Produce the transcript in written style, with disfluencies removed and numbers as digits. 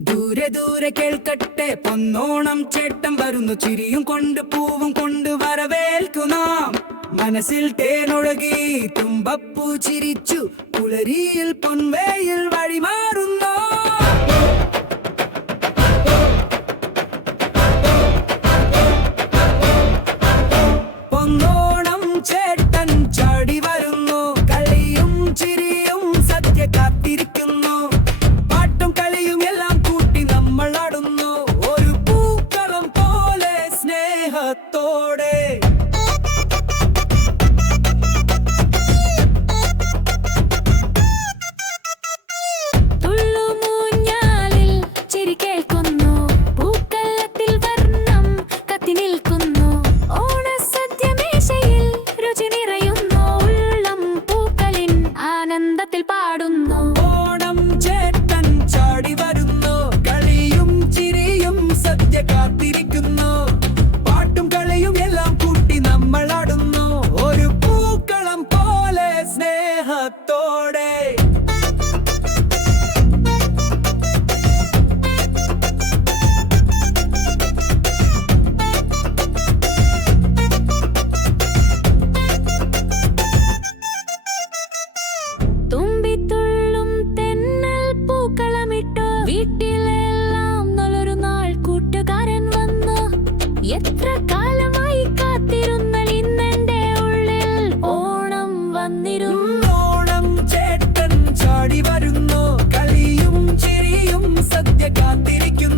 ദൂരെ ദൂരെ കേൾക്കട്ടെ പൊന്നോണം ചേട്ടൻ വരുന്നു, ചിരിയും കൊണ്ട് പൂവും കൊണ്ട് വരവേൽക്കുനാം. മനസ്സിൽ തേനൊഴുകി തുമ്പപ്പൂ ചിരിച്ചു, പുലരിയിൽ പൊൻവേയിൽ വഴിമാറുന്നു. പൊന്നോണം ചേട്ടൻ ചാടി വരുന്നു, കളിയും ചിരിയും സദ്യ കാത്തിരിക്കുന്നു. പാട്ടും കളിയും എല്ലാം കൂട്ടി നമ്മൾ ആടുന്നു, ഒരു പൂക്കളം പോലെ സ്നേഹത്തോടെ. ഓണം ചേട്ടൻ ചാടി വരുന്നു, കളിയും ചിരിയും സദ്യ കാത്തിരിക്കുന്നു. പാട്ടും കളിയും എല്ലാം കൂട്ടി നമ്മൾ ആടുന്നു, ഒരു പൂക്കളം പോലെ സ്നേഹത്തോടെ. വീട്ടിലെല്ലാം നല്ലൊരു നാൾ കൂട്ടുകാരൻ വന്നു. എത്ര കാലമായി കാത്തിരുന്ന ഇന്നെന്റെ ഉള്ളിൽ ഓണം വന്നിരുന്നു. ഓണം ചേട്ടൻ ചാടി വരുന്നു, കളിയും ചിരിയും സദ്യ കാത്തിരിക്കുന്നു.